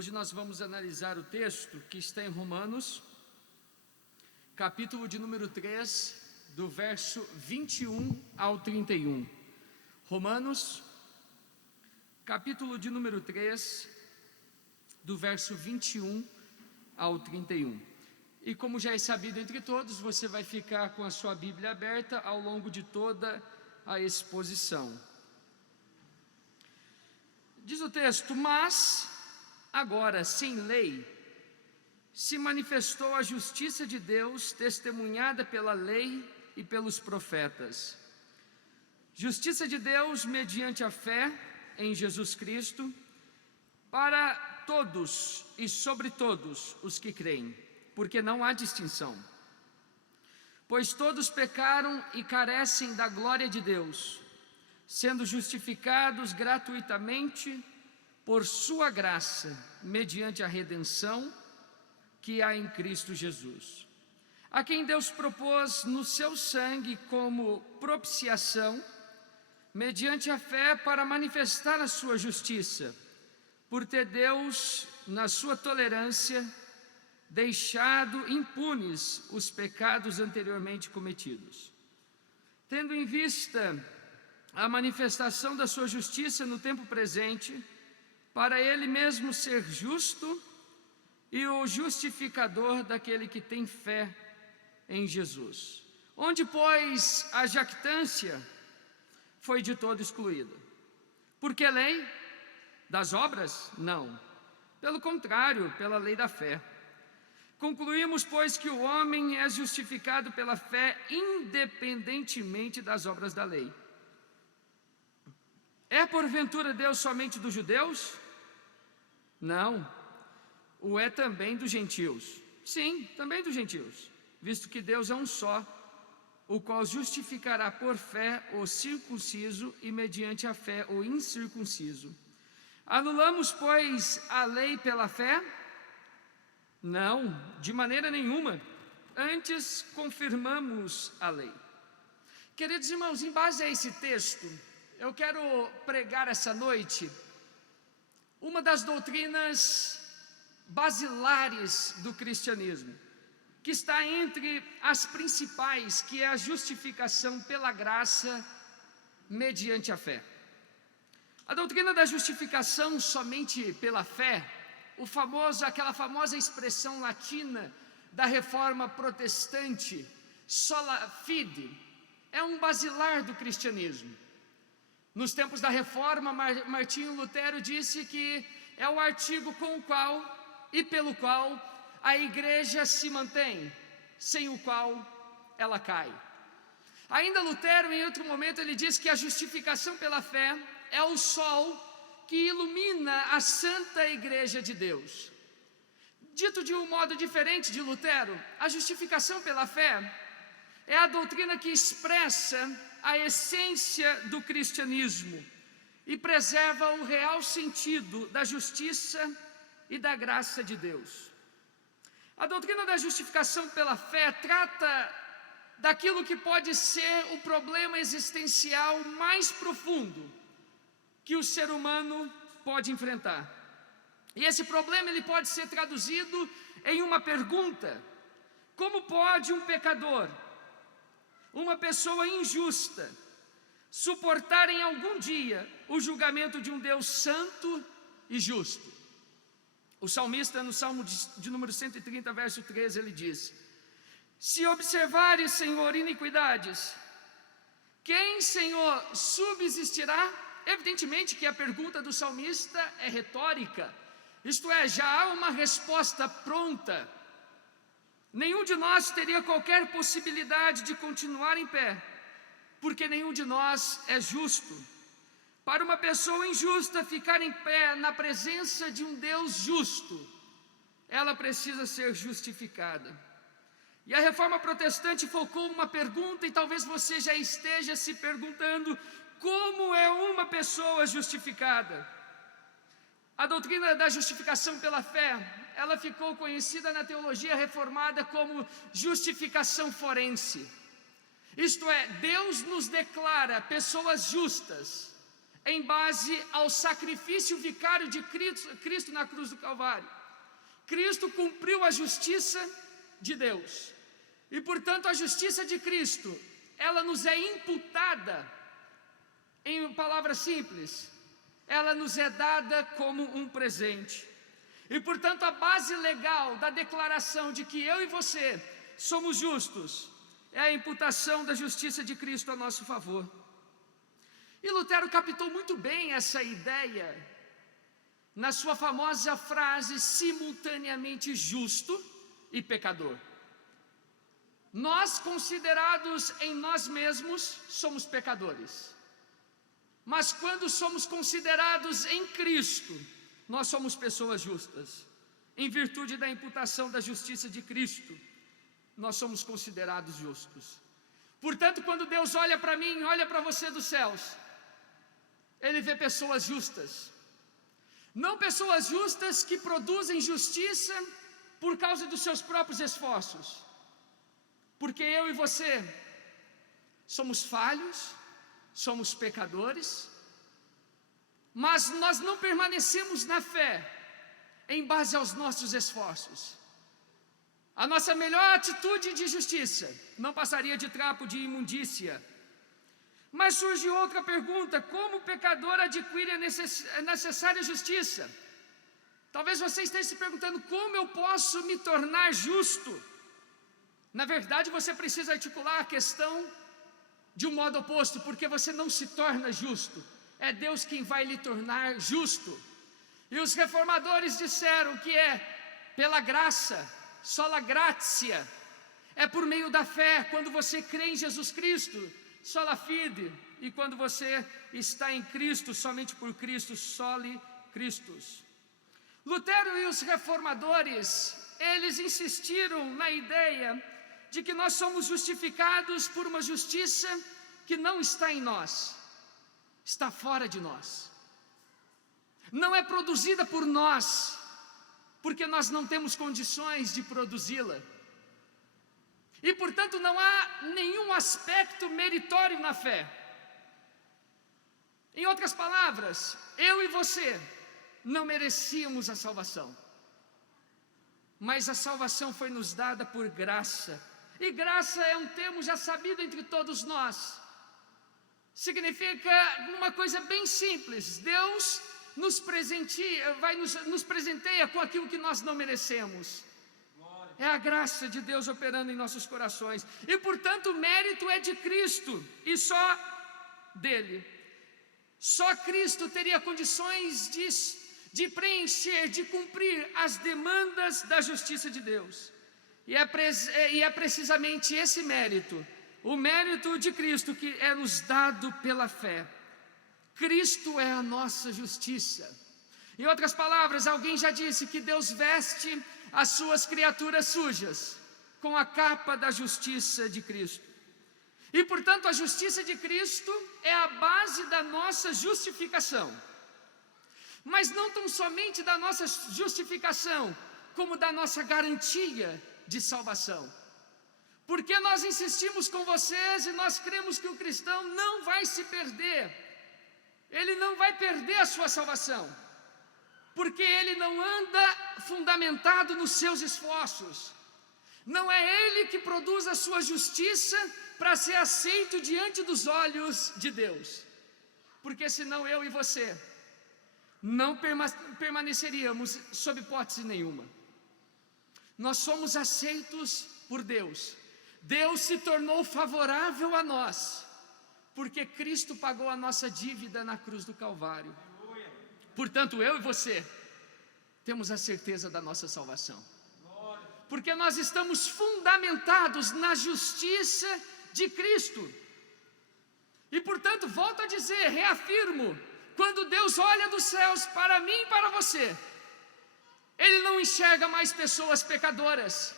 Hoje nós vamos analisar o texto que está em Romanos, capítulo de número 3, do verso 21 ao 31. Romanos, capítulo de número 3, do verso 21 ao 31. E como já é sabido entre todos, você vai ficar com a sua Bíblia aberta ao longo de toda a exposição. Diz o texto: mas agora, sem lei, se manifestou a justiça de Deus, testemunhada pela lei e pelos profetas. Justiça de Deus mediante a fé em Jesus Cristo, para todos e sobre todos os que creem, porque não há distinção. Pois todos pecaram e carecem da glória de Deus, sendo justificados gratuitamente por sua graça, mediante a redenção que há em Cristo Jesus, a quem Deus propôs no seu sangue como propiciação, mediante a fé, para manifestar a sua justiça, por ter Deus, na sua tolerância, deixado impunes os pecados anteriormente cometidos, tendo em vista a manifestação da sua justiça no tempo presente, para ele mesmo ser justo e o justificador daquele que tem fé em Jesus. Onde, pois, a jactância foi de todo excluída. Por que lei? Das obras? Não. Pelo contrário, pela lei da fé. Concluímos, pois, que o homem é justificado pela fé, independentemente das obras da lei. É porventura Deus somente dos judeus? Não, o é também dos gentios. Sim, também dos gentios, visto que Deus é um só, o qual justificará por fé o circunciso e mediante a fé o incircunciso. Anulamos, pois, a lei pela fé? Não, de maneira nenhuma. Antes confirmamos a lei. Queridos irmãos, em base a esse texto, eu quero pregar essa noite uma das doutrinas basilares do cristianismo, que está entre as principais, que é a justificação pela graça mediante a fé. A doutrina da justificação somente pela fé, aquela famosa expressão latina da reforma protestante, sola fide, é um basilar do cristianismo. Nos tempos da reforma, Martinho Lutero disse que é o artigo com o qual e pelo qual a igreja se mantém, sem o qual ela cai. Ainda Lutero, em outro momento, ele diz que a justificação pela fé é o sol que ilumina a santa igreja de Deus. Dito de um modo diferente de Lutero, a justificação pela fé é a doutrina que expressa a essência do cristianismo e preserva o real sentido da justiça e da graça de Deus. A doutrina da justificação pela fé trata daquilo que pode ser o problema existencial mais profundo que o ser humano pode enfrentar. E esse problema ele pode ser traduzido em uma pergunta: como pode um pecador, uma pessoa injusta, suportar em algum dia o julgamento de um Deus santo e justo? O salmista, no Salmo de número 130, verso 13, ele diz: se observares, Senhor, iniquidades, quem, Senhor, subsistirá? Evidentemente que a pergunta do salmista é retórica, isto é, já há uma resposta pronta. Nenhum de nós teria qualquer possibilidade de continuar em pé, porque nenhum de nós é justo. Para uma pessoa injusta ficar em pé na presença de um Deus justo, ela precisa ser justificada. E a reforma protestante focou uma pergunta, e talvez você já esteja se perguntando: como é uma pessoa justificada? A doutrina da justificação pela fé, ela ficou conhecida na teologia reformada como justificação forense. Isto é, Deus nos declara pessoas justas em base ao sacrifício vicário de Cristo na cruz do Calvário. Cristo cumpriu a justiça de Deus, e portanto a justiça de Cristo, ela nos é imputada, em palavras simples, ela nos é dada como um presente. E portanto a base legal da declaração de que eu e você somos justos é a imputação da justiça de Cristo a nosso favor. E Lutero captou muito bem essa ideia na sua famosa frase, simultaneamente justo e pecador. Nós, considerados em nós mesmos, somos pecadores. Mas quando somos considerados em Cristo, nós somos pessoas justas. Em virtude da imputação da justiça de Cristo, nós somos considerados justos. Portanto, quando Deus olha para mim, olha para você dos céus, Ele vê pessoas justas. Não pessoas justas que produzem justiça por causa dos seus próprios esforços. Porque eu e você somos falhos, somos pecadores, mas nós não permanecemos na fé em base aos nossos esforços. A nossa melhor atitude de justiça não passaria de trapo de imundícia. Mas surge outra pergunta: como o pecador adquire a necessária justiça? Talvez você esteja se perguntando: como eu posso me tornar justo? Na verdade, você precisa articular a questão de um modo oposto, porque você não se torna justo, é Deus quem vai lhe tornar justo. E os reformadores disseram que é pela graça, sola gratia, é por meio da fé, quando você crê em Jesus Cristo, sola fide, e quando você está em Cristo, somente por Cristo, soli Christus. Lutero e os reformadores, eles insistiram na ideia de que nós somos justificados por uma justiça que não está em nós, está fora de nós. Não é produzida por nós, porque nós não temos condições de produzi-la. E portanto não há nenhum aspecto meritório na fé. Em outras palavras, eu e você não merecíamos a salvação, mas a salvação foi nos dada por graça. E graça é um termo já sabido entre todos nós. Significa uma coisa bem simples: Deus nos presenteia, nos presenteia com aquilo que nós não merecemos. É a graça de Deus operando em nossos corações. E portanto o mérito é de Cristo e só dele. Só Cristo teria condições de preencher, de cumprir as demandas da justiça de Deus. E é precisamente esse mérito, o mérito de Cristo, que é nos dado pela fé. Cristo é a nossa justiça. Em outras palavras, alguém já disse que Deus veste as suas criaturas sujas com a capa da justiça de Cristo. E portanto a justiça de Cristo é a base da nossa justificação. Mas não tão somente da nossa justificação, como da nossa garantia de salvação. Porque nós insistimos com vocês e nós cremos que o cristão não vai se perder. Ele não vai perder a sua salvação, porque ele não anda fundamentado nos seus esforços. Não é ele que produz a sua justiça para ser aceito diante dos olhos de Deus. Porque senão eu e você não permaneceríamos sob hipótese nenhuma. Nós somos aceitos por Deus. Deus se tornou favorável a nós, porque Cristo pagou a nossa dívida na cruz do Calvário. Portanto, eu e você temos a certeza da nossa salvação, porque nós estamos fundamentados na justiça de Cristo. E portanto, volto a dizer, reafirmo, quando Deus olha dos céus para mim e para você, Ele não enxerga mais pessoas pecadoras,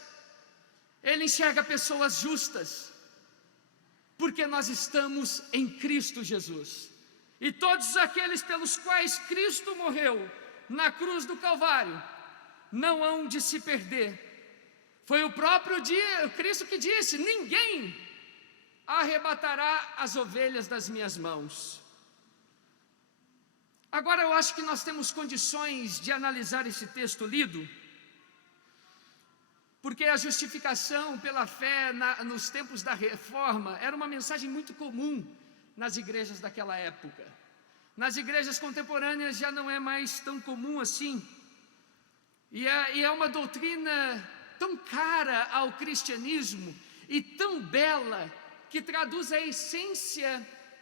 Ele enxerga pessoas justas, porque nós estamos em Cristo Jesus. E todos aqueles pelos quais Cristo morreu na cruz do Calvário não hão de se perder. Foi o próprio Cristo que disse: ninguém arrebatará as ovelhas das minhas mãos. Agora eu acho que nós temos condições de analisar esse texto lido, porque a justificação pela fé nos tempos da reforma era uma mensagem muito comum nas igrejas daquela época. Nas igrejas contemporâneas já não é mais tão comum assim, e é uma doutrina tão cara ao cristianismo e tão bela, que traduz a essência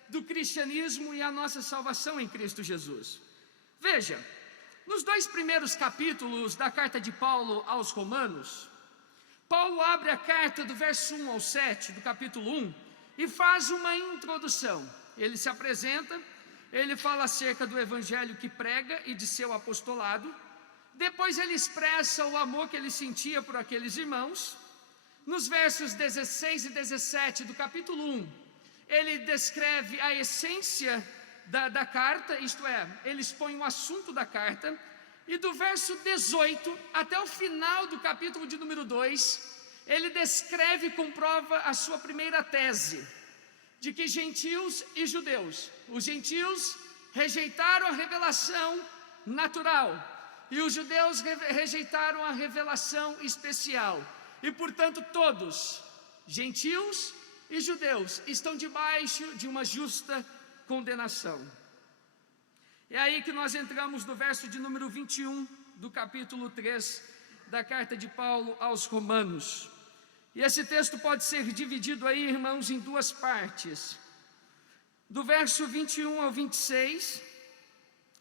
do cristianismo e a nossa salvação em Cristo Jesus. Veja, nos 2 primeiros capítulos da carta de Paulo aos Romanos, Paulo abre a carta do verso 1 ao 7 do capítulo 1 e faz uma introdução. Ele se apresenta, ele fala acerca do evangelho que prega e de seu apostolado. Depois ele expressa o amor que ele sentia por aqueles irmãos. Nos versos 16 e 17 do capítulo 1, ele descreve a essência da carta, isto é, ele expõe o assunto da carta. E do verso 18 até o final do capítulo de número 2, ele descreve e comprova a sua primeira tese, de que gentios e judeus, os gentios rejeitaram a revelação natural, e os judeus rejeitaram a revelação especial, e portanto todos, gentios e judeus, estão debaixo de uma justa condenação. É aí que nós entramos no verso de número 21 do capítulo 3 da carta de Paulo aos Romanos. E esse texto pode ser dividido aí, irmãos, em 2 partes. Do verso 21 ao 26,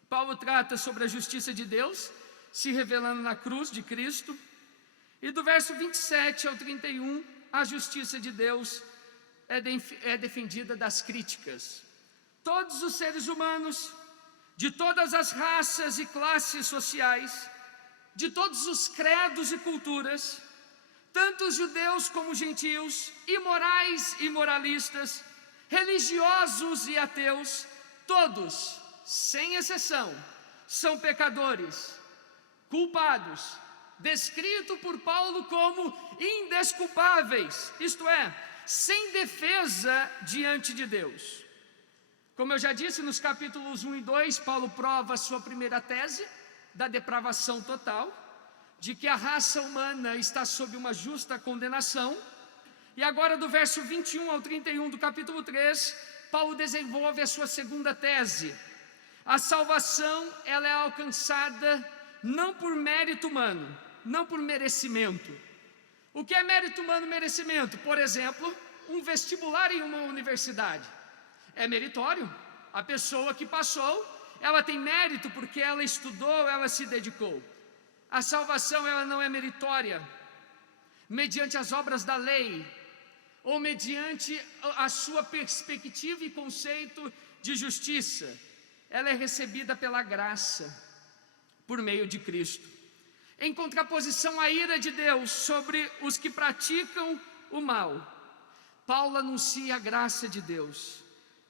Paulo trata sobre a justiça de Deus, se revelando na cruz de Cristo. E do verso 27 ao 31, a justiça de Deus é defendida das críticas. Todos os seres humanos, de todas as raças e classes sociais, de todos os credos e culturas, tanto os judeus como os gentios, imorais e moralistas, religiosos e ateus, todos, sem exceção, são pecadores, culpados, descrito por Paulo como indesculpáveis, isto é, sem defesa diante de Deus. Como eu já disse, nos capítulos 1 e 2, Paulo prova a sua primeira tese da depravação total, de que a raça humana está sob uma justa condenação. E agora do verso 21 ao 31 do capítulo 3, Paulo desenvolve a sua segunda tese. A salvação, ela é alcançada não por mérito humano, não por merecimento. O que é mérito humano e merecimento? Por exemplo, um vestibular em uma universidade. É meritório. A pessoa que passou, ela tem mérito porque ela estudou, ela se dedicou. A salvação, ela não é meritória, mediante as obras da lei, ou mediante a sua perspectiva e conceito de justiça. Ela é recebida pela graça, por meio de Cristo. Em contraposição à ira de Deus sobre os que praticam o mal, Paulo anuncia a graça de Deus,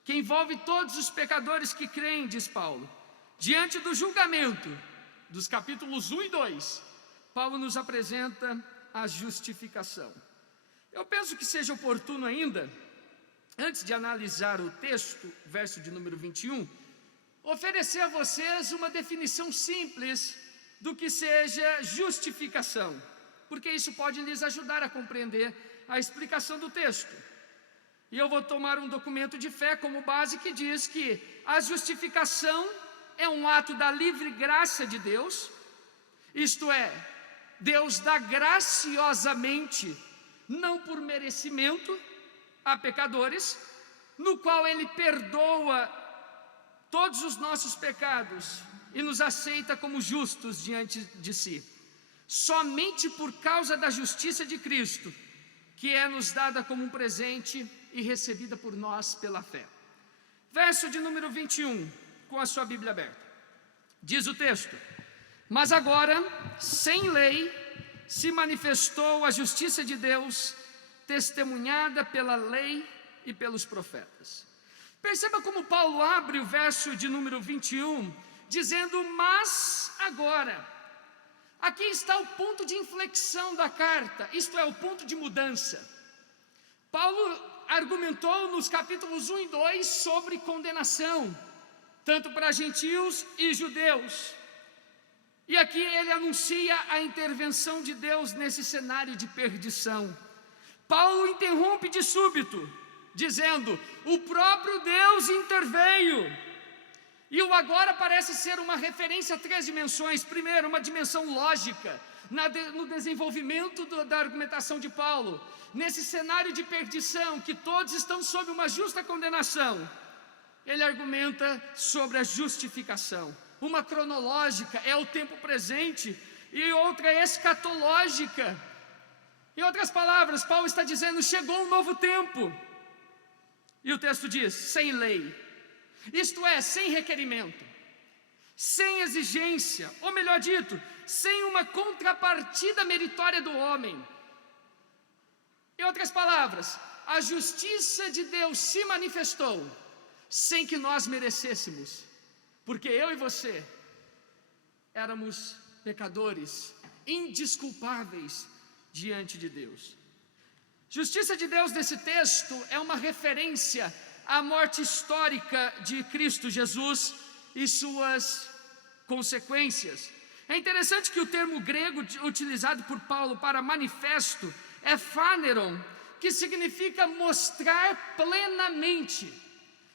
que envolve todos os pecadores que creem, diz Paulo. Diante do julgamento, dos capítulos 1 e 2, Paulo nos apresenta a justificação. Eu penso que seja oportuno ainda, antes de analisar o texto, verso de número 21, oferecer a vocês uma definição simples do que seja justificação, porque isso pode lhes ajudar a compreender a explicação do texto. E eu vou tomar um documento de fé como base que diz que a justificação é um ato da livre graça de Deus, isto é, Deus dá graciosamente, não por merecimento, a pecadores, no qual Ele perdoa todos os nossos pecados e nos aceita como justos diante de si, somente por causa da justiça de Cristo, que é nos dada como um presente e recebida por nós pela fé. Verso de número 21, com a sua Bíblia aberta. Diz o texto: mas agora, sem lei, se manifestou a justiça de Deus, testemunhada pela lei e pelos profetas. Perceba como Paulo abre o verso de número 21, dizendo, mas agora. Aqui está o ponto de inflexão da carta, isto é, o ponto de mudança. Paulo argumentou nos capítulos 1 e 2 sobre condenação, tanto para gentios e judeus. E aqui ele anuncia a intervenção de Deus nesse cenário de perdição. Paulo interrompe de súbito, dizendo: o próprio Deus interveio. E o agora parece ser uma referência a 3 dimensões. Primeiro, uma dimensão lógica, no desenvolvimento da argumentação de Paulo. Nesse cenário de perdição, que todos estão sob uma justa condenação, ele argumenta sobre a justificação. Uma cronológica, é o tempo presente, e outra escatológica. Em outras palavras, Paulo está dizendo: chegou um novo tempo. E o texto diz: sem lei. Isto é, sem requerimento, sem exigência, ou melhor dito, sem uma contrapartida meritória do homem. Em outras palavras, a justiça de Deus se manifestou sem que nós merecêssemos, porque eu e você éramos pecadores, indesculpáveis diante de Deus. Justiça de Deus nesse texto é uma referência à morte histórica de Cristo Jesus e suas consequências. É interessante que o termo grego utilizado por Paulo para manifesto é phaneron, que significa mostrar plenamente.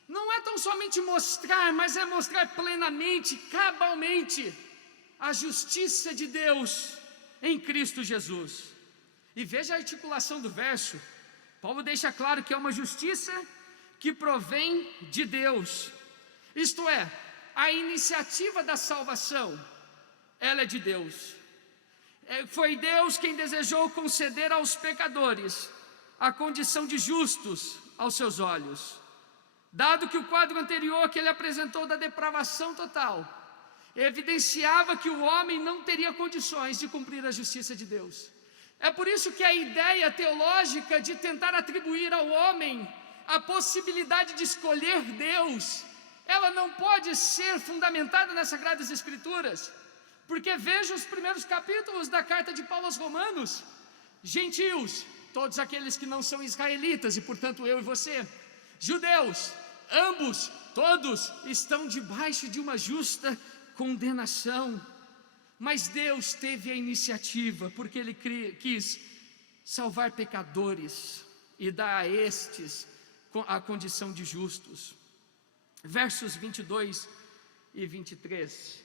Não é tão somente mostrar, mas é mostrar plenamente, cabalmente, a justiça de Deus em Cristo Jesus. E veja a articulação do verso. Paulo deixa claro que é uma justiça que provém de Deus. Isto é, a iniciativa da salvação, ela é de Deus. Foi Deus quem desejou conceder aos pecadores a condição de justos aos seus olhos. Dado que o quadro anterior que ele apresentou da depravação total evidenciava que o homem não teria condições de cumprir a justiça de Deus. É por isso que a ideia teológica de tentar atribuir ao homem a possibilidade de escolher Deus, ela não pode ser fundamentada nas Sagradas Escrituras, porque veja os primeiros capítulos da carta de Paulo aos Romanos: gentios, todos aqueles que não são israelitas, e portanto eu e você, judeus, ambos, todos estão debaixo de uma justa condenação. Mas Deus teve a iniciativa, porque Ele quis salvar pecadores e dar a estes a condição de justos. Versos 22 e 23.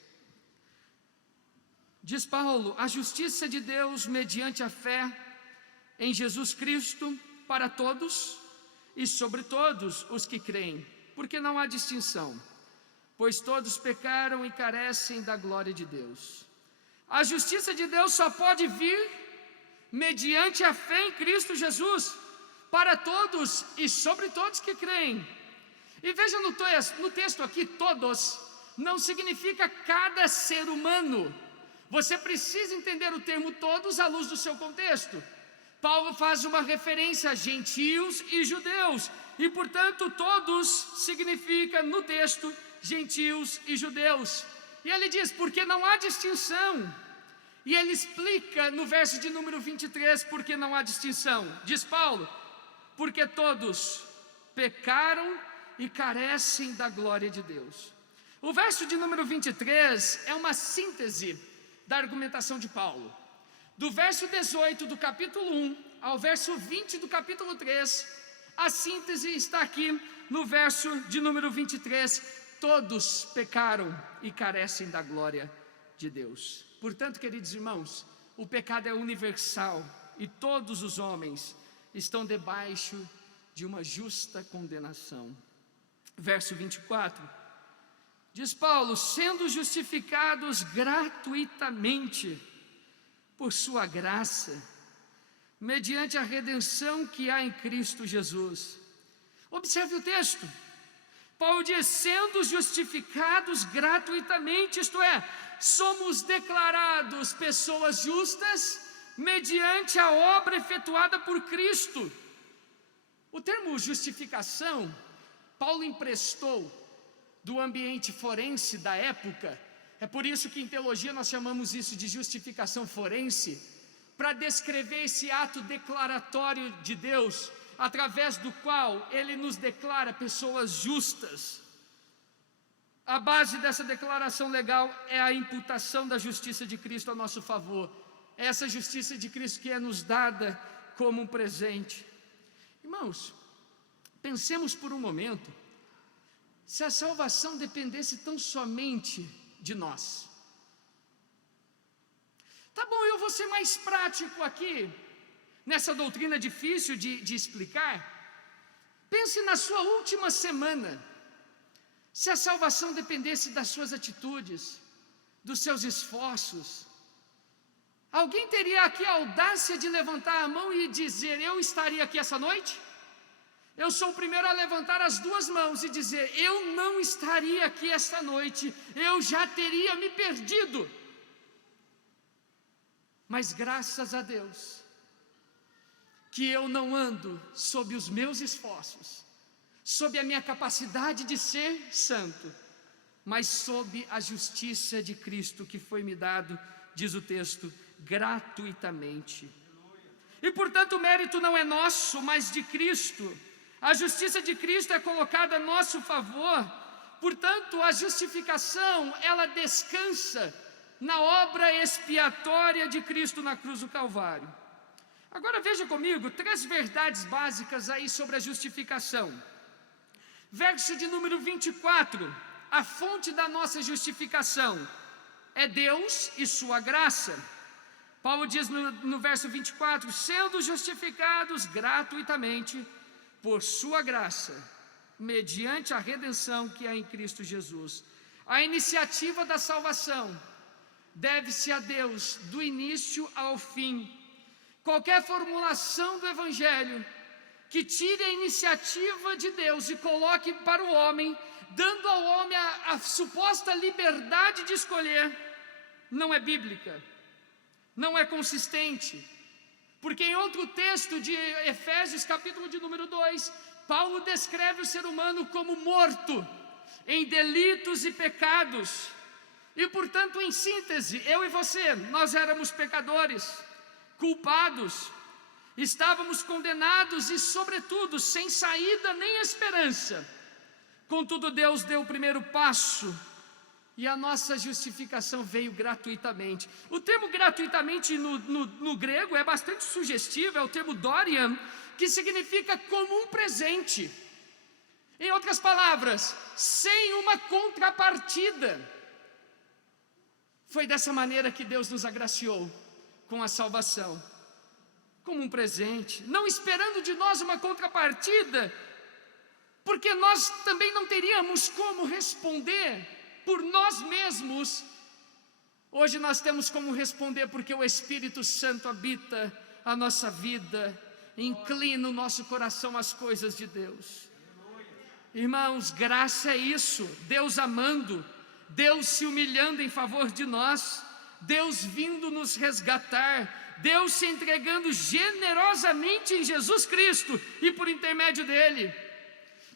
Diz Paulo: a justiça de Deus mediante a fé em Jesus Cristo para todos e sobre todos os que creem, porque não há distinção, pois todos pecaram e carecem da glória de Deus. A justiça de Deus só pode vir mediante a fé em Cristo Jesus, para todos e sobre todos que creem. E veja no texto aqui, todos, não significa cada ser humano. Você precisa entender o termo todos à luz do seu contexto. Paulo faz uma referência a gentios e judeus, e portanto todos significa no texto gentios e judeus. E ele diz: porque não há distinção. E ele explica no verso de número 23 porque não há distinção. Diz Paulo: porque todos pecaram e carecem da glória de Deus. O verso de número 23 é uma síntese da argumentação de Paulo. Do verso 18 do capítulo 1 ao verso 20 do capítulo 3, a síntese está aqui no verso de número 23. Todos pecaram e carecem da glória de Deus. Portanto, queridos irmãos, o pecado é universal e todos os homens estão debaixo de uma justa condenação. Verso 24, diz Paulo: sendo justificados gratuitamente por sua graça, mediante a redenção que há em Cristo Jesus. Observe o texto. Paulo diz: sendo justificados gratuitamente, isto é, somos declarados pessoas justas mediante a obra efetuada por Cristo. O termo justificação, Paulo emprestou do ambiente forense da época. É por isso que em teologia nós chamamos isso de justificação forense, para descrever esse ato declaratório de Deus, através do qual Ele nos declara pessoas justas. A base dessa declaração legal é a imputação da justiça de Cristo a nosso favor. É essa justiça de Cristo que é nos dada como um presente. Irmãos, pensemos por um momento, se a salvação dependesse tão somente de nós. Tá bom, eu vou ser mais prático aqui, nessa doutrina difícil de explicar. Pense na sua última semana. Se a salvação dependesse das suas atitudes, dos seus esforços, alguém teria aqui a audácia de levantar a mão e dizer: eu estaria aqui essa noite? Eu sou o primeiro a levantar as duas mãos e dizer: eu não estaria aqui esta noite, eu já teria me perdido. Mas graças a Deus, que eu não ando sob os meus esforços, sob a minha capacidade de ser santo, mas sob a justiça de Cristo que foi me dado, diz o texto, gratuitamente. E portanto o mérito não é nosso, mas de Cristo. A justiça de Cristo é colocada a nosso favor. Portanto, a justificação, ela descansa na obra expiatória de Cristo na cruz do Calvário. Agora veja comigo 3 verdades básicas aí sobre a justificação. Verso de número 24, a fonte da nossa justificação é Deus e sua graça. Paulo diz no verso 24, sendo justificados gratuitamente por sua graça, mediante a redenção que há em Cristo Jesus. A iniciativa da salvação deve-se a Deus do início ao fim. Qualquer formulação do Evangelho que tire a iniciativa de Deus e coloque para o homem, dando ao homem a suposta liberdade de escolher, não é bíblica, não é consistente. Porque em outro texto de Efésios, capítulo de número 2, Paulo descreve o ser humano como morto em delitos e pecados. E portanto, em síntese, eu e você, nós éramos pecadores, culpados, estávamos condenados e sobretudo sem saída nem esperança. Contudo, Deus deu o primeiro passo e a nossa justificação veio gratuitamente. O termo gratuitamente no grego é bastante sugestivo, é o termo dorian, que significa como um presente. Em outras palavras, sem uma contrapartida. Foi dessa maneira que Deus nos agraciou com a salvação, como um presente, não esperando de nós uma contrapartida, porque nós também não teríamos como responder por nós mesmos. Hoje nós temos como responder, porque o Espírito Santo habita a nossa vida, inclina o nosso coração às coisas de Deus. Irmãos, graça é isso, Deus amando, Deus se humilhando em favor de nós, Deus vindo nos resgatar, Deus se entregando generosamente em Jesus Cristo e por intermédio dele.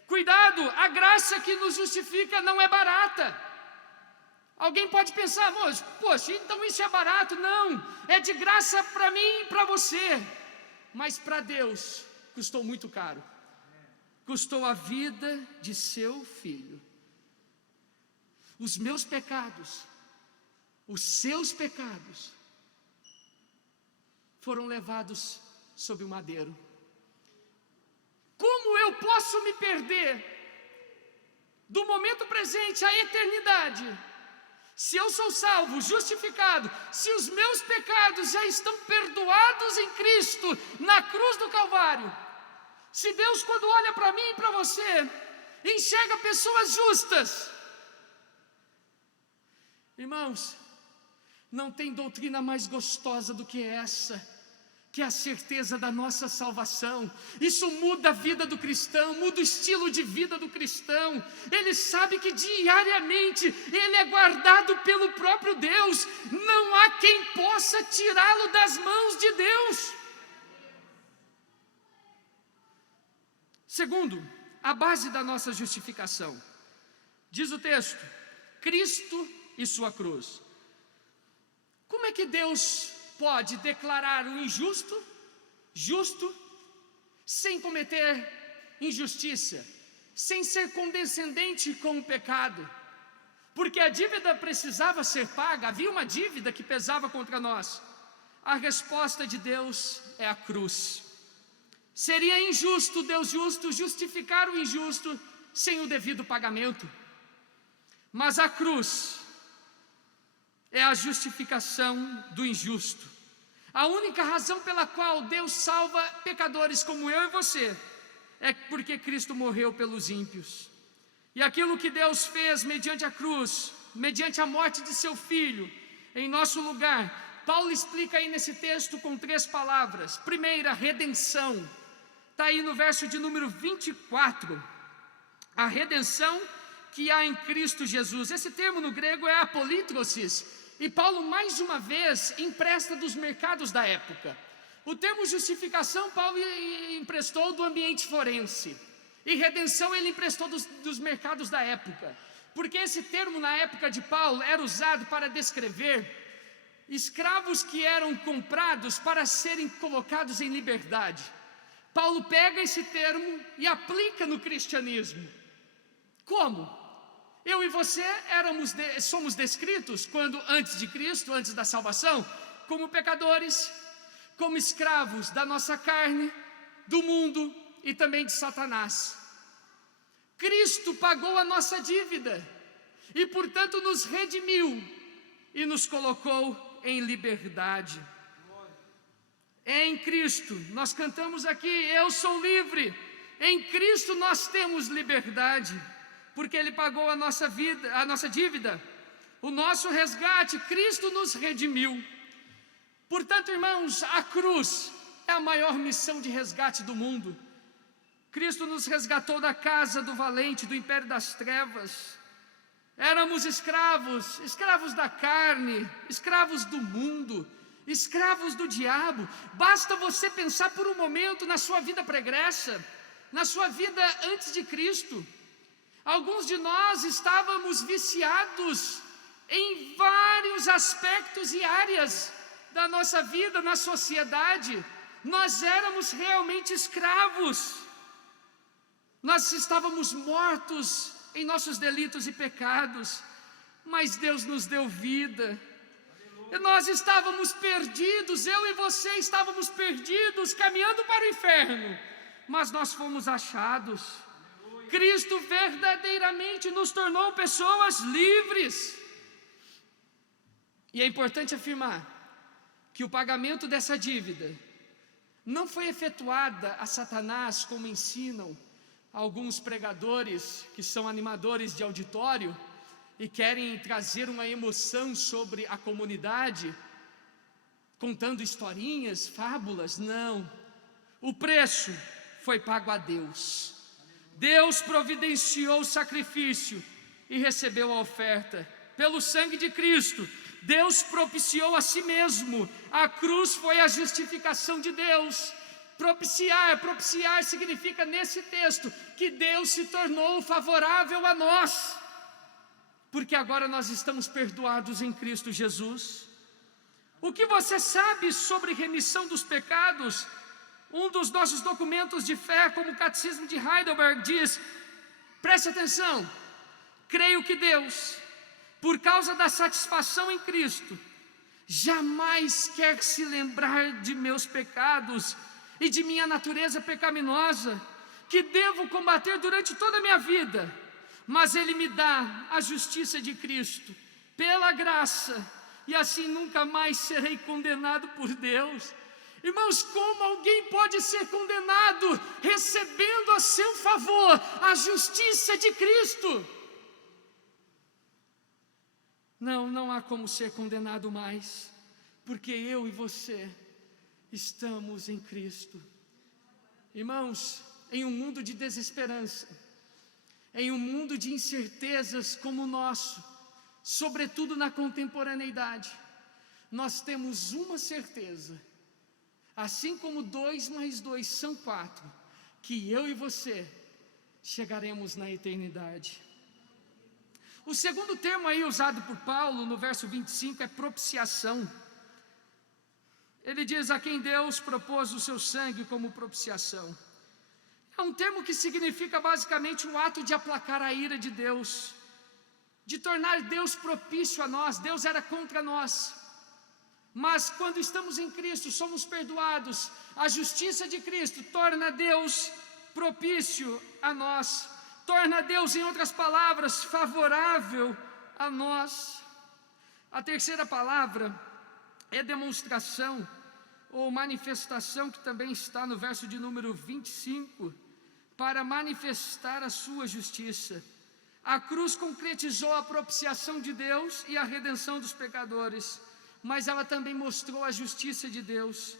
Cuidado, a graça que nos justifica não é barata. Alguém pode pensar, poxa, então isso é barato? Não, é de graça para mim e para você, mas para Deus custou muito caro. Custou a vida de seu filho. Os meus pecados, os seus pecados, foram levados sob o madeiro. Como eu posso me perder do momento presente à eternidade, se eu sou salvo, justificado, se os meus pecados já estão perdoados em Cristo, na cruz do Calvário? Se Deus, quando olha para mim e para você, enxerga pessoas justas, irmãos, não tem doutrina mais gostosa do que essa, que é a certeza da nossa salvação. Isso muda a vida do cristão, muda o estilo de vida do cristão. Ele sabe que diariamente ele é guardado pelo próprio Deus, não há quem possa tirá-lo das mãos de Deus. Segundo, a base da nossa justificação, diz o texto, Cristo e sua cruz. Como é que Deus pode declarar o injusto justo, sem cometer injustiça, sem ser condescendente com o pecado? porque a dívida precisava ser paga, havia uma dívida que pesava contra nós. A resposta de Deus é a cruz. Seria injusto Deus justo justificar o injusto sem o devido pagamento, mas a cruz é a justificação do injusto. A única razão pela qual Deus salva pecadores como eu e você é porque Cristo morreu pelos ímpios. E aquilo que Deus fez mediante a cruz, mediante a morte de seu Filho, em nosso lugar, Paulo explica aí nesse texto com 3 palavras. Primeira, redenção. Está aí no verso de número 24. A redenção que há em Cristo Jesus. Esse termo no grego é apolítrosis. E Paulo, mais uma vez, empresta dos mercados da época. O termo justificação, Paulo emprestou do ambiente forense. E redenção ele emprestou dos mercados da época. Porque esse termo na época de Paulo era usado para descrever escravos que eram comprados para serem colocados em liberdade. Paulo pega esse termo e aplica no cristianismo. Como? Eu e você somos descritos, quando antes de Cristo, antes da salvação, como pecadores, como escravos da nossa carne, do mundo e também de Satanás. Cristo pagou a nossa dívida e, portanto, nos redimiu e nos colocou em liberdade. É em Cristo, nós cantamos aqui, eu sou livre. Em Cristo nós temos liberdade, porque Ele pagou a nossa dívida, o nosso resgate. Cristo nos redimiu. Portanto, irmãos, a cruz é a maior missão de resgate do mundo. Cristo nos resgatou da casa do valente, do império das trevas. Éramos escravos da carne, escravos do mundo, escravos do diabo. Basta você pensar por um momento na sua vida pregressa, na sua vida antes de Cristo. Alguns de nós estávamos viciados em vários aspectos e áreas da nossa vida, na sociedade. Nós éramos realmente escravos. Nós estávamos mortos em nossos delitos e pecados, mas Deus nos deu vida. E nós estávamos perdidos, eu e você estávamos perdidos, caminhando para o inferno, mas nós fomos achados. Cristo verdadeiramente nos tornou pessoas livres. E é importante afirmar que o pagamento dessa dívida não foi efetuada a Satanás, como ensinam alguns pregadores que são animadores de auditório e querem trazer uma emoção sobre a comunidade, contando historinhas, fábulas. Não, o preço foi pago a Deus. Deus providenciou o sacrifício e recebeu a oferta. Pelo sangue de Cristo, Deus propiciou a si mesmo. A cruz foi a justificação de Deus. Propiciar significa nesse texto que Deus se tornou favorável a nós, porque agora nós estamos perdoados em Cristo Jesus. O que você sabe sobre remissão dos pecados? Um dos nossos documentos de fé, como o Catecismo de Heidelberg, diz: preste atenção, creio que Deus, por causa da satisfação em Cristo, jamais quer se lembrar de meus pecados e de minha natureza pecaminosa, que devo combater durante toda a minha vida, mas Ele me dá a justiça de Cristo, pela graça, e assim nunca mais serei condenado por Deus. Irmãos, como alguém pode ser condenado recebendo a seu favor a justiça de Cristo? Não há como ser condenado mais, porque eu e você estamos em Cristo. Irmãos, em um mundo de desesperança, em um mundo de incertezas como o nosso, sobretudo na contemporaneidade, nós temos uma certeza: assim como 2 mais 2 são 4, que eu e você chegaremos na eternidade. O segundo termo aí usado por Paulo no verso 25 é propiciação. Ele diz: a quem Deus propôs o seu sangue como propiciação. É um termo que significa basicamente o ato de aplacar a ira de Deus. de tornar Deus propício a nós. Deus era contra nós, mas quando estamos em Cristo, somos perdoados. A justiça de Cristo torna Deus propício a nós, torna Deus, em outras palavras, favorável a nós. A terceira palavra é demonstração ou manifestação, que também está no verso de número 25, para manifestar a sua justiça. A cruz concretizou a propiciação de Deus e a redenção dos pecadores, mas ela também mostrou a justiça de Deus.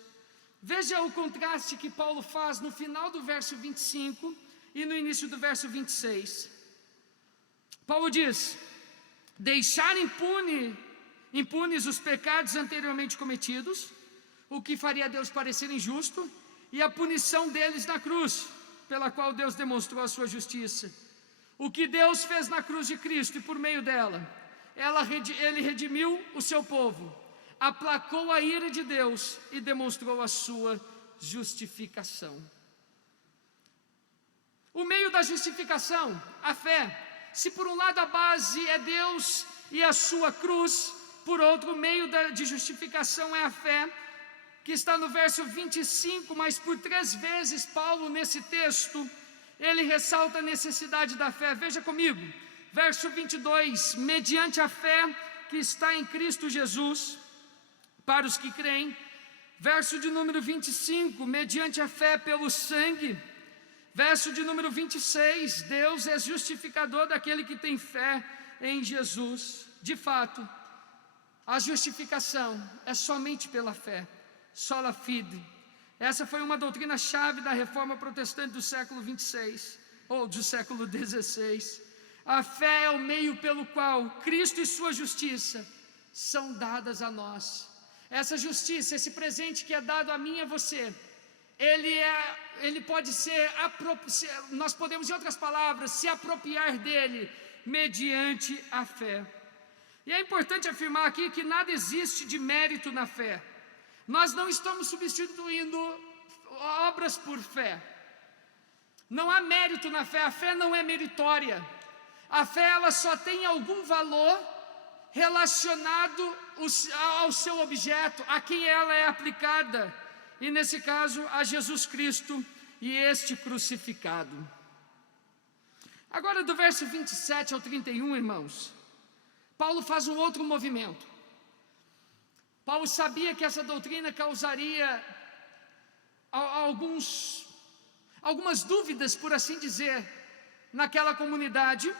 Veja o contraste que Paulo faz no final do verso 25 e no início do verso 26. Paulo diz: deixar impunes os pecados anteriormente cometidos, o que faria Deus parecer injusto, e a punição deles na cruz, pela qual Deus demonstrou a sua justiça. O que Deus fez na cruz de Cristo, e por meio dela, Ele redimiu o seu povo, aplacou a ira de Deus e demonstrou a sua justificação. O meio da justificação, a fé. Se por um lado a base é Deus e a sua cruz, por outro, o meio de justificação é a fé, que está no verso 25, mas por 3 vezes Paulo, nesse texto, ele ressalta a necessidade da fé. Veja comigo, verso 22, mediante a fé que está em Cristo Jesus, para os que creem. Verso de número 25, mediante a fé pelo sangue. Verso de número 26, Deus é justificador daquele que tem fé em Jesus. De fato, a justificação é somente pela fé, sola fide. Essa foi uma doutrina-chave da reforma protestante do século 26, ou do século 16. A fé é o meio pelo qual Cristo e sua justiça são dadas a nós. Essa justiça, esse presente que é dado a mim e a você, ele pode ser, nós podemos, em outras palavras, se apropriar dele mediante a fé. E é importante afirmar aqui que nada existe de mérito na fé. Nós não estamos substituindo obras por fé. Não há mérito na fé, a fé não é meritória. A fé, ela só tem algum valor relacionado ao seu objeto, a quem ela é aplicada, e nesse caso a Jesus Cristo e este crucificado. Agora do verso 27 ao 31, irmãos, Paulo faz um outro movimento. Paulo sabia que essa doutrina causaria algumas dúvidas, por assim dizer, naquela comunidade,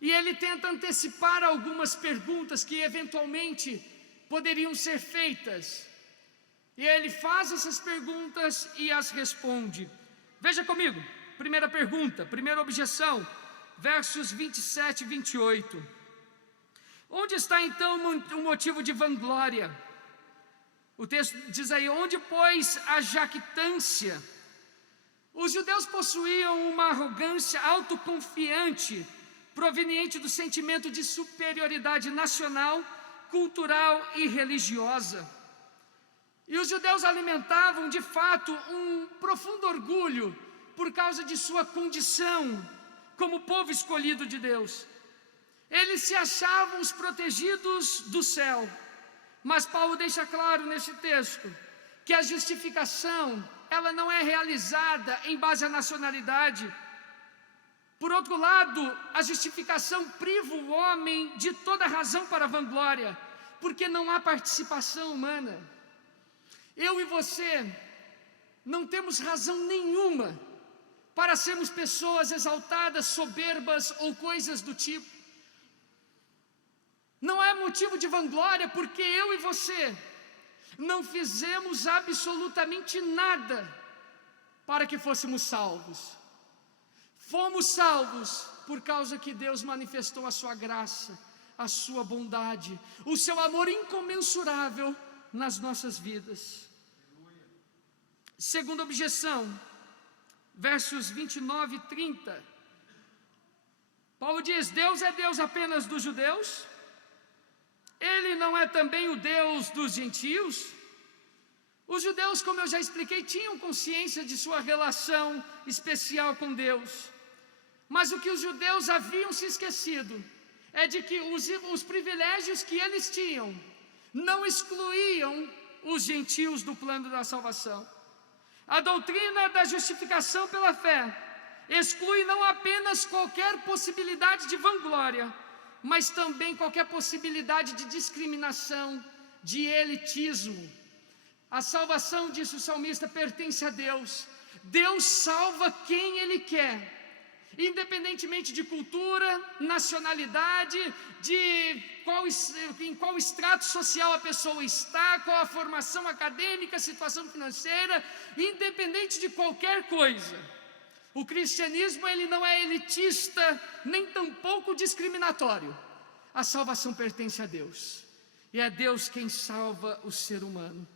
e ele tenta antecipar algumas perguntas que eventualmente poderiam ser feitas, e ele faz essas perguntas e as responde. Veja comigo, primeira pergunta, primeira objeção, versos 27 e 28. Onde está então o motivo de vanglória? O texto diz aí: onde, pois, a jactância? Os judeus possuíam uma arrogância autoconfiante, proveniente do sentimento de superioridade nacional, cultural e religiosa. E os judeus alimentavam, de fato, um profundo orgulho por causa de sua condição como povo escolhido de Deus. Eles se achavam os protegidos do céu, mas Paulo deixa claro nesse texto que a justificação, ela não é realizada em base à nacionalidade. Por outro lado, a justificação priva o homem de toda razão para a vanglória, porque não há participação humana. Eu e você não temos razão nenhuma para sermos pessoas exaltadas, soberbas ou coisas do tipo. Não é motivo de vanglória, porque eu e você não fizemos absolutamente nada para que fôssemos salvos. Fomos salvos por causa que Deus manifestou a sua graça, a sua bondade, o seu amor incomensurável nas nossas vidas. Segunda objeção, versos 29 e 30. Paulo diz: Deus é Deus apenas dos judeus? Ele não é também o Deus dos gentios? Os judeus, como eu já expliquei, tinham consciência de sua relação especial com Deus. Mas o que os judeus haviam se esquecido é de que os privilégios que eles tinham não excluíam os gentios do plano da salvação. A doutrina da justificação pela fé exclui não apenas qualquer possibilidade de vanglória, mas também qualquer possibilidade de discriminação, de elitismo. A salvação, disse o salmista, pertence a Deus. Deus salva quem Ele quer, independentemente de cultura, nacionalidade, em qual extrato social a pessoa está, qual a formação acadêmica, situação financeira, independente de qualquer coisa. O cristianismo, ele não é elitista, nem tampouco discriminatório. A salvação pertence a Deus, e é Deus quem salva o ser humano.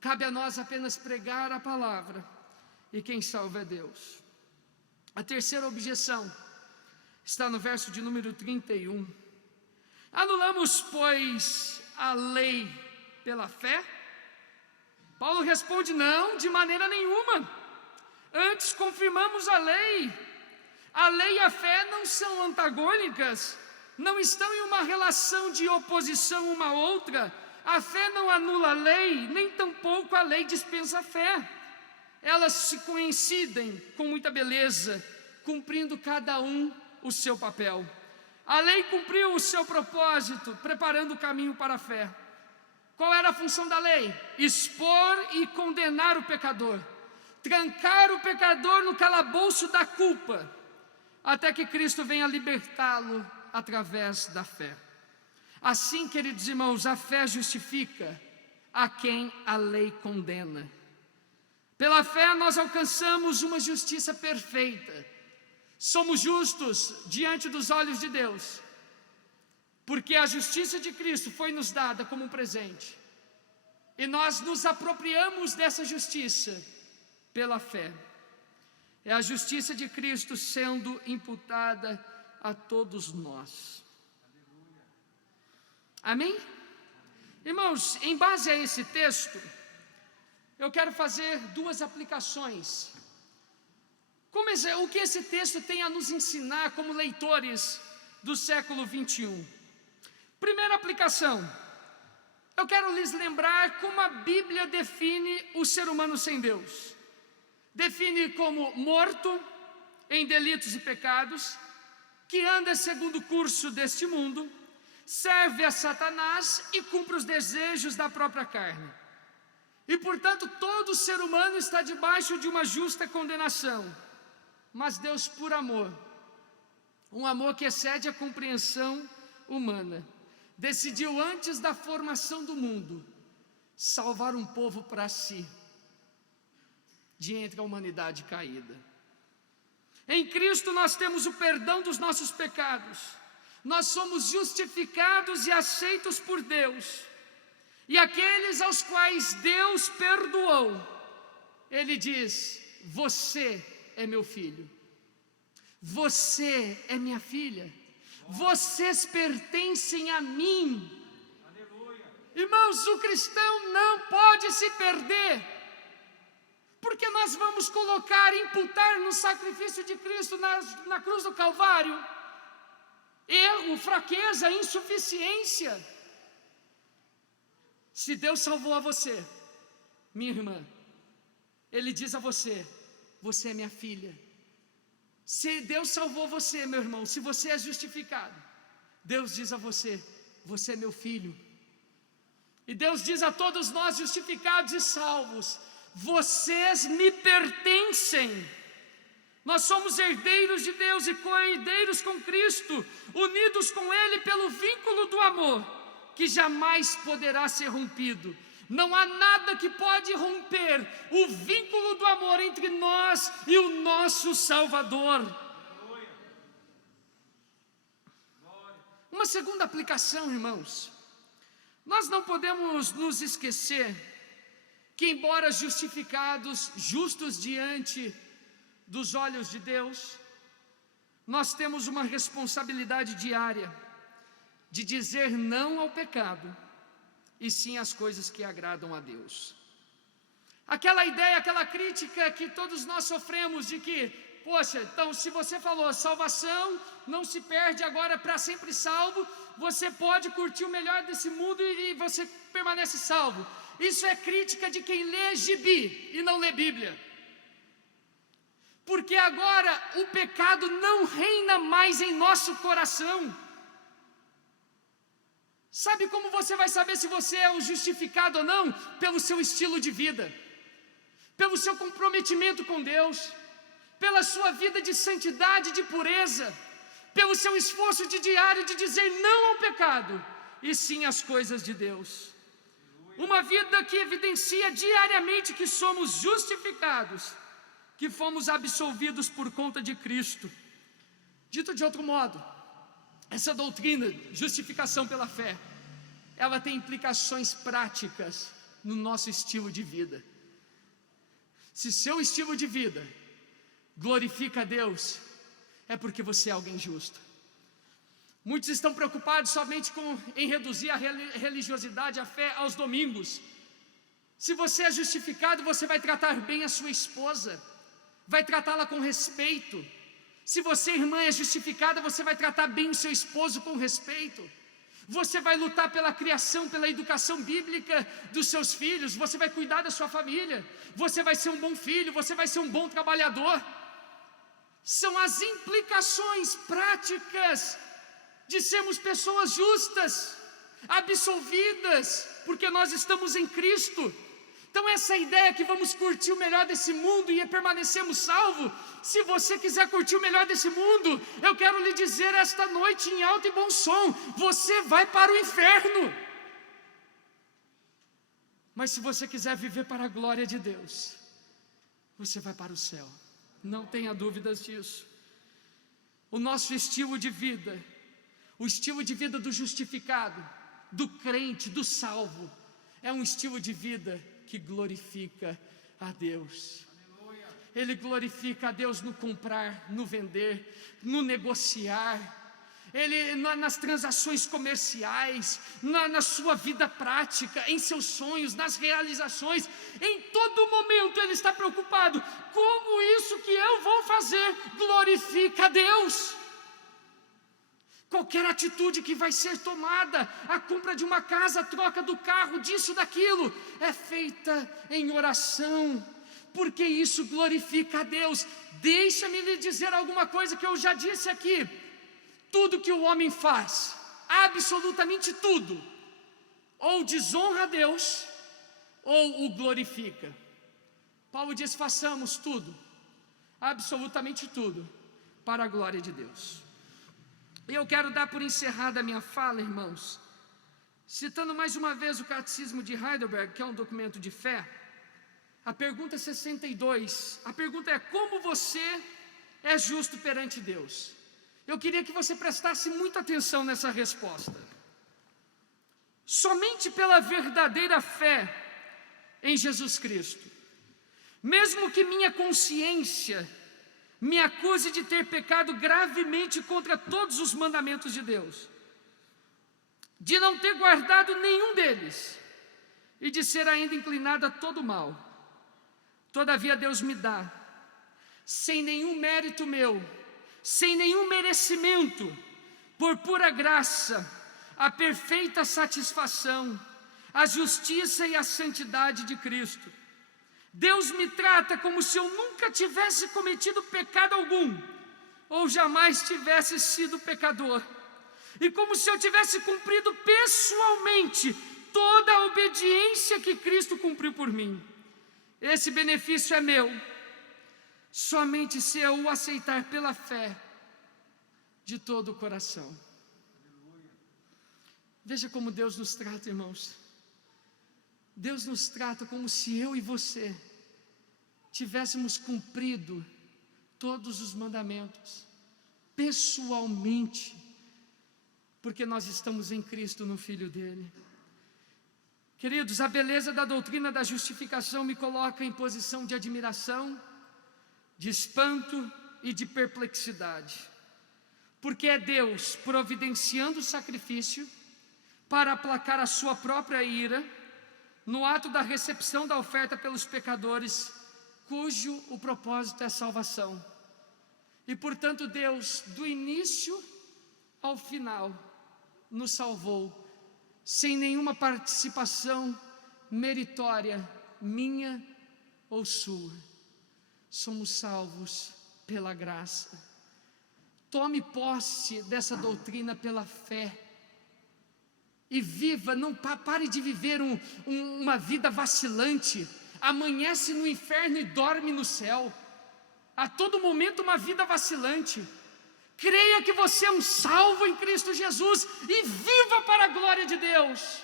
Cabe a nós apenas pregar a palavra, e quem salva é Deus. A terceira objeção está no verso de número 31. Anulamos, pois, a lei pela fé? Paulo responde: não, de maneira nenhuma. Antes confirmamos a lei. A lei e a fé não são antagônicas, não estão em uma relação de oposição uma à outra. A fé não anula a lei, nem tampouco a lei dispensa a fé. Elas se coincidem com muita beleza, cumprindo cada um o seu papel. A lei cumpriu o seu propósito, preparando o caminho para a fé. Qual era a função da lei? Expor e condenar o pecador, trancar o pecador no calabouço da culpa, até que Cristo venha libertá-lo através da fé. Assim, queridos irmãos, a fé justifica a quem a lei condena. Pela fé nós alcançamos uma justiça perfeita. Somos justos diante dos olhos de Deus, porque a justiça de Cristo foi nos dada como um presente, e nós nos apropriamos dessa justiça pela fé. É a justiça de Cristo sendo imputada a todos nós. Amém? Irmãos, em base a esse texto, eu quero fazer duas aplicações. O que esse texto tem a nos ensinar como leitores do século 21? Primeira aplicação, eu quero lhes lembrar como a Bíblia define o ser humano sem Deus. Define como morto em delitos e pecados, que anda segundo o curso deste mundo, serve a Satanás e cumpre os desejos da própria carne. E portanto todo ser humano está debaixo de uma justa condenação. Mas Deus, por amor, um amor que excede a compreensão humana, decidiu antes da formação do mundo salvar um povo para si, de entre a humanidade caída. Em Cristo nós temos o perdão dos nossos pecados, nós somos justificados e aceitos por Deus, e aqueles aos quais Deus perdoou, Ele diz: você é meu filho, você é minha filha, vocês pertencem a mim. Aleluia. Irmãos, o cristão não pode se perder, porque nós vamos imputar no sacrifício de Cristo na cruz do Calvário erro, fraqueza, insuficiência. Se Deus salvou a você, minha irmã, Ele diz a você: você é minha filha. Se Deus salvou você, meu irmão, se você é justificado, Deus diz a você: você é meu filho. E Deus diz a todos nós, justificados e salvos: vocês me pertencem. Nós somos herdeiros de Deus e co-herdeiros com Cristo, unidos com Ele pelo vínculo do amor, que jamais poderá ser rompido. Não há nada que pode romper o vínculo do amor entre nós e o nosso Salvador. Uma segunda aplicação, irmãos, nós não podemos nos esquecer que, embora justificados, justos diante dos olhos de Deus, nós temos uma responsabilidade diária de dizer não ao pecado, e sim às coisas que agradam a Deus. Aquela ideia, aquela crítica que todos nós sofremos de que Poxa, então se você falou salvação, não se perde, agora para sempre salvo, você pode curtir o melhor desse mundo e você permanece salvo. Isso é crítica de quem lê gibi e não lê Bíblia. Porque agora o pecado não reina mais em nosso coração. Sabe como você vai saber se você é o justificado ou não? Pelo seu estilo de vida, pelo seu comprometimento com Deus, pela sua vida de santidade, de pureza, pelo seu esforço de diário de dizer não ao pecado, e sim às coisas de Deus. Uma vida que evidencia diariamente que somos justificados, que fomos absolvidos por conta de Cristo. Dito de outro modo, essa doutrina, justificação pela fé, ela tem implicações práticas no nosso estilo de vida. Se seu estilo de vida glorifica a Deus, é porque você é alguém justo. Muitos estão preocupados somente em reduzir a religiosidade, a fé aos domingos. Se você é justificado, você vai tratar bem a sua esposa, vai tratá-la com respeito. Se você, irmã, é justificada, você vai tratar bem o seu esposo com respeito. Você vai lutar pela criação, pela educação bíblica dos seus filhos. Você vai cuidar da sua família. Você vai ser um bom filho, você vai ser um bom trabalhador. São as implicações práticas de sermos pessoas justas, absolvidas, porque nós estamos em Cristo. Então essa ideia que vamos curtir o melhor desse mundo e permanecermos salvos, se você quiser curtir o melhor desse mundo, eu quero lhe dizer esta noite em alto e bom som, você vai para o inferno. Mas se você quiser viver para a glória de Deus, você vai para o céu, não tenha dúvidas disso. O nosso estilo de vida, o estilo de vida do justificado, do crente, do salvo, é um estilo de vida que glorifica a Deus. Aleluia. Ele glorifica a Deus no comprar, no vender, no negociar, nas transações comerciais, na sua vida prática, em seus sonhos, nas realizações. Em todo momento ele está preocupado: como isso que eu vou fazer glorifica a Deus? Qualquer atitude que vai ser tomada, a compra de uma casa, a troca do carro, disso, daquilo, é feita em oração, porque isso glorifica a Deus. Deixa-me lhe dizer alguma coisa que eu já disse aqui: tudo que o homem faz, absolutamente tudo, ou desonra a Deus, ou o glorifica. Paulo diz: façamos tudo, absolutamente tudo, para a glória de Deus. E eu quero dar por encerrada a minha fala, irmãos, citando mais uma vez o Catecismo de Heidelberg, que é um documento de fé. A pergunta 62, a pergunta é: como você é justo perante Deus? Eu queria que você prestasse muita atenção nessa resposta. Somente pela verdadeira fé em Jesus Cristo, mesmo que minha consciência me acuse de ter pecado gravemente contra todos os mandamentos de Deus, de não ter guardado nenhum deles e de ser ainda inclinado a todo mal, todavia Deus me dá, sem nenhum mérito meu, sem nenhum merecimento, por pura graça, a perfeita satisfação, a justiça e a santidade de Cristo. Deus me trata como se eu nunca tivesse cometido pecado algum, ou jamais tivesse sido pecador, e como se eu tivesse cumprido pessoalmente toda a obediência que Cristo cumpriu por mim. Esse benefício é meu, somente se eu o aceitar pela fé, de todo o coração. Veja como Deus nos trata, irmãos. Deus nos trata como se eu e você tivéssemos cumprido todos os mandamentos, pessoalmente, porque nós estamos em Cristo, no Filho dele. Queridos, a beleza da doutrina da justificação me coloca em posição de admiração, de espanto e de perplexidade, porque é Deus providenciando o sacrifício para aplacar a sua própria ira, no ato da recepção da oferta pelos pecadores, cujo o propósito é a salvação. E portanto Deus, do início ao final, nos salvou, sem nenhuma participação meritória, minha ou sua. Somos salvos pela graça. Tome posse dessa doutrina pela fé. E viva, não pare de viver uma vida vacilante. Amanhece no inferno e dorme no céu. A todo momento uma vida vacilante. Creia que você é um salvo em Cristo Jesus e viva para a glória de Deus.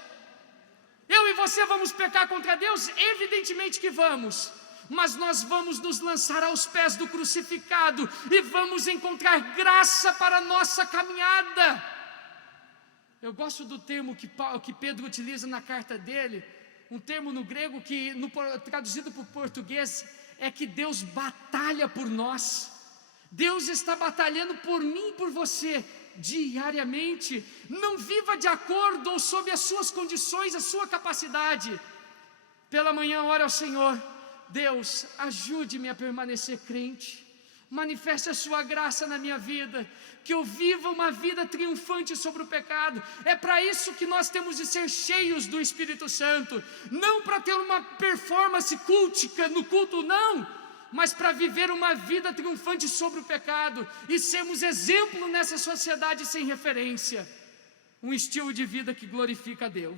Eu e você vamos pecar contra Deus? Evidentemente que vamos. Mas nós vamos nos lançar aos pés do crucificado e vamos encontrar graça para a nossa caminhada. Eu gosto do termo que Pedro utiliza na carta dele, um termo no grego que, traduzido para o português, é que Deus batalha por nós. Deus está batalhando por mim e por você diariamente. Não viva de acordo ou sob as suas condições, a sua capacidade. Pela manhã ore ao Senhor: Deus, ajude-me a permanecer crente. Manifeste a sua graça na minha vida, que eu viva uma vida triunfante sobre o pecado. É para isso que nós temos de ser cheios do Espírito Santo, não para ter uma performance cultica no culto, não, mas para viver uma vida triunfante sobre o pecado e sermos exemplo nessa sociedade sem referência, um estilo de vida que glorifica a Deus.